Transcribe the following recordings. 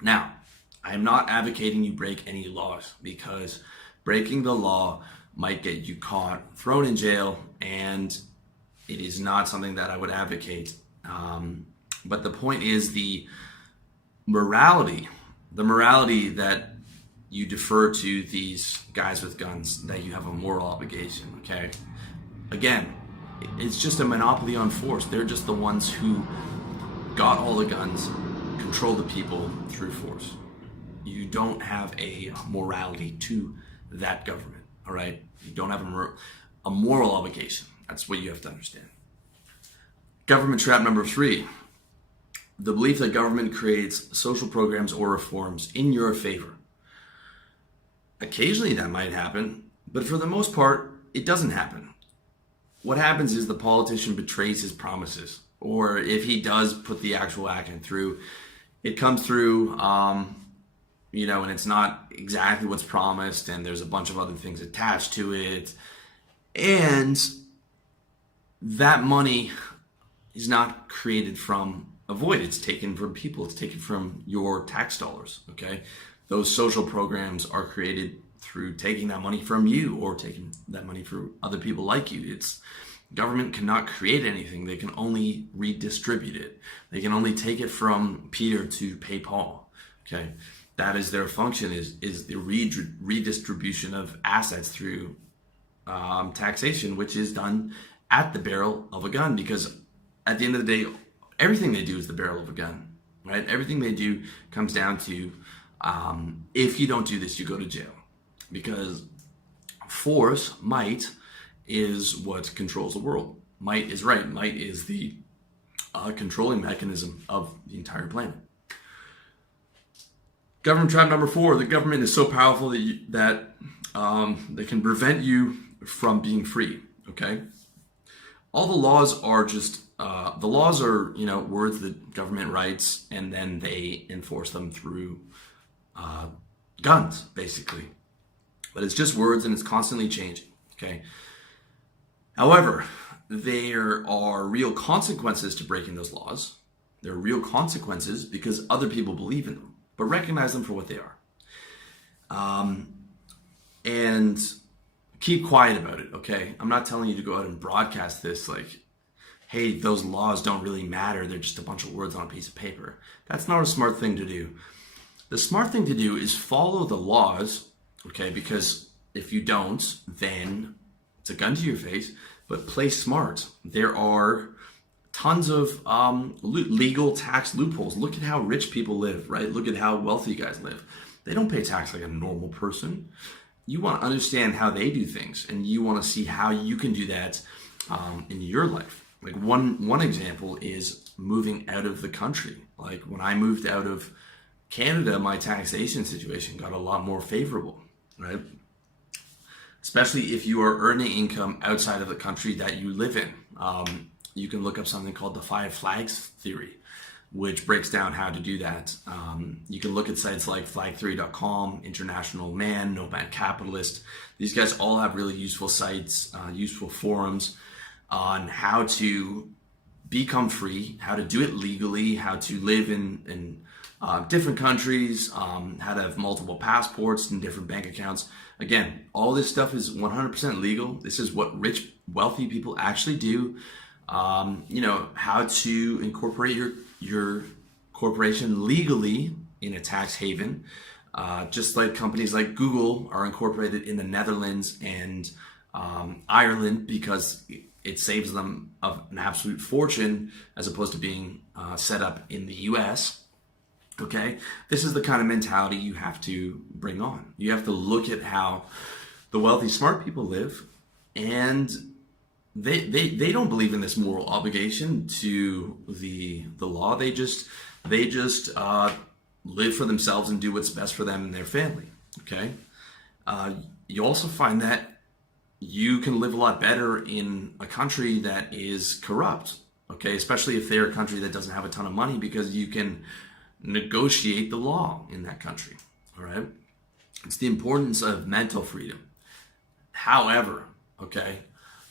Now, I'm not advocating you break any laws, because breaking the law might get you caught, thrown in jail, and it is not something that I would advocate. But the point is morality, the morality that you defer to these guys with guns, that you have a moral obligation, okay? Again, it's just a monopoly on force. They're just the ones who got all the guns, control the people through force. You don't have a morality to that government, all right? You don't have a moral obligation. That's what you have to understand. Government trap number 3, the belief that government creates social programs or reforms in your favor. Occasionally that might happen, but for the most part, it doesn't happen. What happens is the politician betrays his promises, or if he does put the actual action through, it comes through, and it's not exactly what's promised, and there's a bunch of other things attached to it, and that money is not created from a void. It's taken from people. It's taken from your tax dollars, okay? Those social programs are created through taking that money from you, or taking that money from other people like you. Government cannot create anything. They can only redistribute it. They can only take it from Peter to pay Paul, okay? That is their function, is the redistribution of assets through taxation, which is done at the barrel of a gun, because at the end of the day, everything they do is the barrel of a gun, right? Everything they do comes down to, if you don't do this, you go to jail. Because force, might, is what controls the world. Might is right. Might is the controlling mechanism of the entire planet. Government trap number 4, the government is so powerful that they can prevent you from being free, okay? All the laws are just, words that government writes, and then they enforce them through guns, basically. But it's just words, and it's constantly changing, okay? However, there are real consequences to breaking those laws. There are real consequences because other people believe in them, but recognize them for what they are. And keep quiet about it, okay? I'm not telling you to go out and broadcast this like, hey, those laws don't really matter. They're just a bunch of words on a piece of paper. That's not a smart thing to do. The smart thing to do is follow the laws, okay? Because if you don't, then it's a gun to your face, but play smart. There are tons of legal tax loopholes. Look at how rich people live, right? Look at how wealthy guys live. They don't pay tax like a normal person. You want to understand how they do things, and you want to see how you can do that in your life. Like one example is moving out of the country. Like when I moved out of Canada, my taxation situation got a lot more favorable, right? Especially if you are earning income outside of the country that you live in. You can look up something called the 5 flags theory, which breaks down how to do that. You can look at sites like flag3.com, International Man, Nomad Capitalist. These guys all have really useful sites, useful forums on how to become free, how to do it legally, how to live in different countries, how to have multiple passports and different bank accounts. Again, all this stuff is 100% legal. This is what rich, wealthy people actually do. How to incorporate your corporation legally in a tax haven, just like companies like Google are incorporated in the Netherlands and Ireland, because it saves them an absolute fortune as opposed to being set up in the US. Okay, this is the kind of mentality you have to bring on. You have to look at how the wealthy, smart people live, and they don't believe in this moral obligation to the law. They just live for themselves and do what's best for them and their family. Okay, you also find that you can live a lot better in a country that is corrupt. Okay, especially if they're a country that doesn't have a ton of money, because you can negotiate the law in that country. All right, it's the importance of mental freedom. However, okay,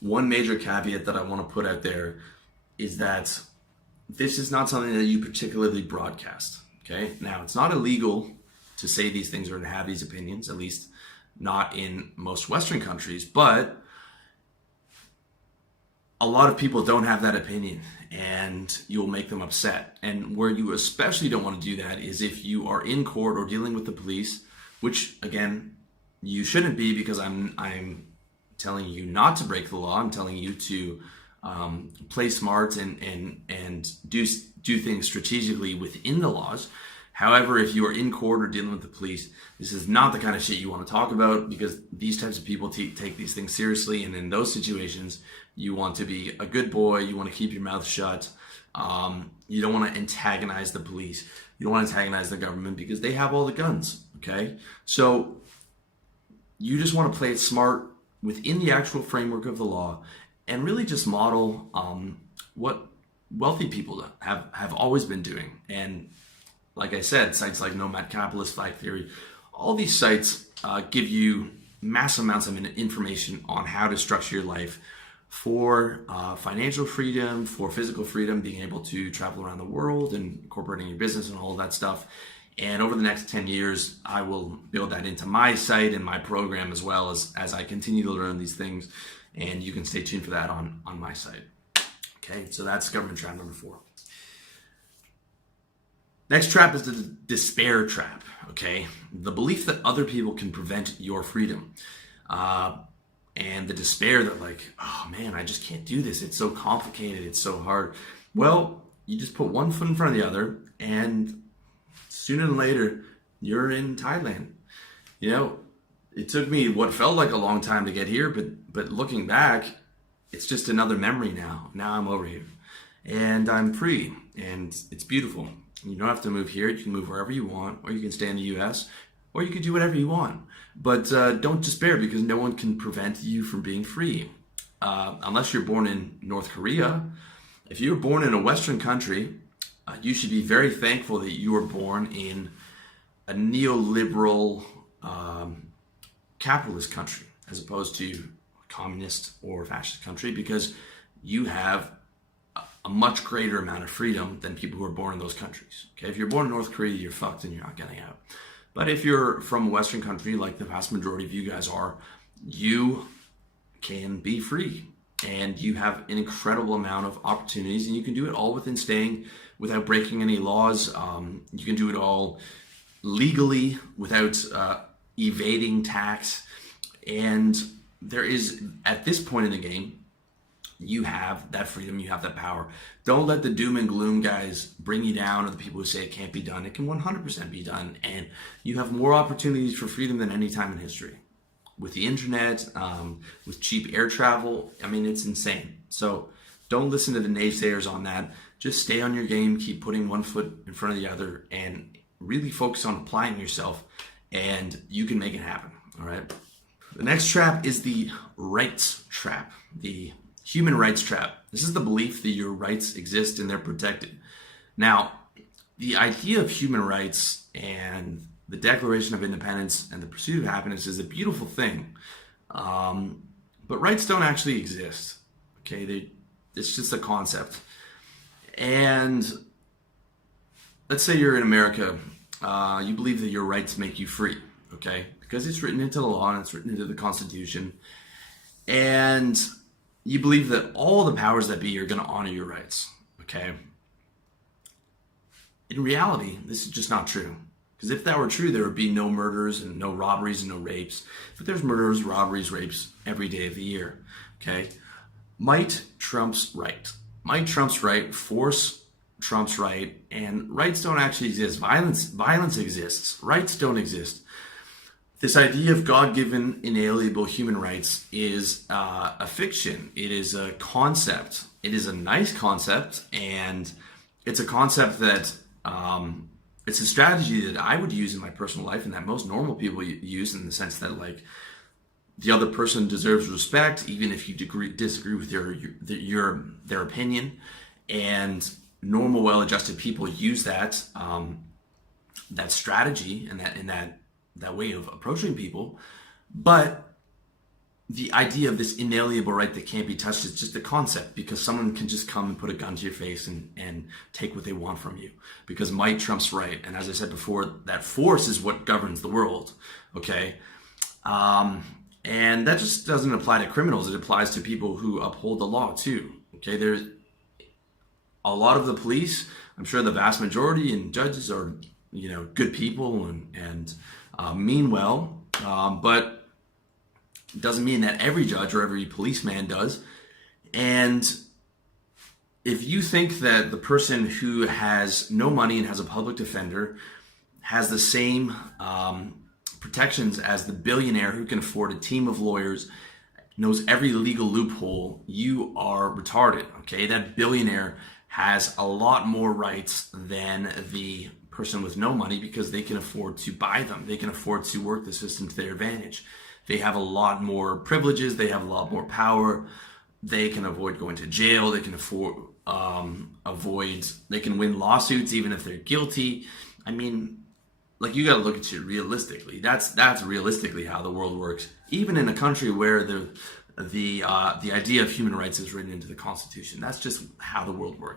one major caveat that I want to put out there is that this is not something that you particularly broadcast. Okay, now it's not illegal to say these things or to have these opinions, at least not in most Western countries, but a lot of people don't have that opinion and you'll make them upset. And where you especially don't want to do that is if you are in court or dealing with the police, which again, you shouldn't be, because I'm telling you not to break the law. I'm telling you to play smart and do things strategically within the laws. However, if you are in court or dealing with the police, this is not the kind of shit you want to talk about, because these types of people take these things seriously. And in those situations, you want to be a good boy. You want to keep your mouth shut. You don't want to antagonize the police. You don't want to antagonize the government because they have all the guns. Okay? So you just want to play it smart within the actual framework of the law and really just model what wealthy people have always been doing. And like I said, sites like Nomad Capitalist, Flag Theory, all these sites give you massive amounts of information on how to structure your life for financial freedom, for physical freedom, being able to travel around the world and incorporating your business and all of that stuff. And over the next 10 years, I will build that into my site and my program, as well as I continue to learn these things. And you can stay tuned for that on my site. Okay, so that's government trap number 4. Next trap is the despair trap, okay? The belief that other people can prevent your freedom. And the despair that, like, oh man, I just can't do this. It's so complicated. It's so hard. Well, you just put one foot in front of the other, and sooner than later, you're in Thailand. You know, it took me what felt like a long time to get here, but looking back, it's just another memory now. Now I'm over here, and I'm free, and it's beautiful. You don't have to move here. You can move wherever you want, or you can stay in the U.S., or you can do whatever you want. But don't despair, because no one can prevent you from being free. Unless you're born in North Korea. If you were born in a Western country, you should be very thankful that you were born in a neoliberal capitalist country, as opposed to a communist or fascist country, because you have a much greater amount of freedom than people who are born in those countries. Okay, if you're born in North Korea, you're fucked and you're not getting out. But if you're from a Western country, like the vast majority of you guys are, you can be free. And you have an incredible amount of opportunities, and you can do it all without breaking any laws. You can do it all legally without evading tax. And there is, at this point in the game, you have that freedom, you have that power. Don't let the doom and gloom guys bring you down, or the people who say it can't be done. It can 100% be done, and you have more opportunities for freedom than any time in history. With the internet, with cheap air travel, I mean, it's insane. So don't listen to the naysayers on that. Just stay on your game, keep putting one foot in front of the other, and really focus on applying yourself, and you can make it happen, all right? The next trap is the rights trap, the human rights trap. This is the belief that your rights exist and they're protected. Now, the idea of human rights and the Declaration of Independence and the pursuit of happiness is a beautiful thing. But rights don't actually exist. Okay, it's just a concept. And let's say you're in America, you believe that your rights make you free, okay? Because it's written into the law and it's written into the Constitution. And you believe that all the powers that be are going to honor your rights, okay? In reality, this is just not true. Because if that were true, there would be no murders and no robberies and no rapes. But there's murders, robberies, rapes every day of the year, okay? Might trumps right. Might trumps right, force trumps right, and rights don't actually exist. Violence exists. Rights don't exist. This idea of God-given inalienable human rights is a fiction. It is a concept. It is a nice concept, and it's a concept that it's a strategy that I would use in my personal life, and that most normal people use, in the sense that, like, the other person deserves respect, even if you disagree with their opinion. And normal, well-adjusted people use that strategy and that way of approaching people. But the idea of this inalienable right that can't be touched is just a concept, because someone can just come and put a gun to your face and take what they want from you, because might trumps right. And as I said before, that force is what governs the world. Okay. And that just doesn't apply to criminals. It applies to people who uphold the law too. Okay. There's a lot of the police, I'm sure the vast majority, and judges are, good people and mean well. But it doesn't mean that every judge or every policeman does. And if you think that the person who has no money and has a public defender has the same protections as the billionaire who can afford a team of lawyers, knows every legal loophole, you are retarded. Okay, that billionaire has a lot more rights than the person with no money, because they can afford to buy them. They can afford to work the system to their advantage. They have a lot more privileges. They have a lot more power. They can avoid going to jail. They can they can win lawsuits even if they're guilty. I mean, like, you got to look at it realistically. That's realistically how the world works. Even in a country where the idea of human rights is written into the Constitution, that's just how the world works.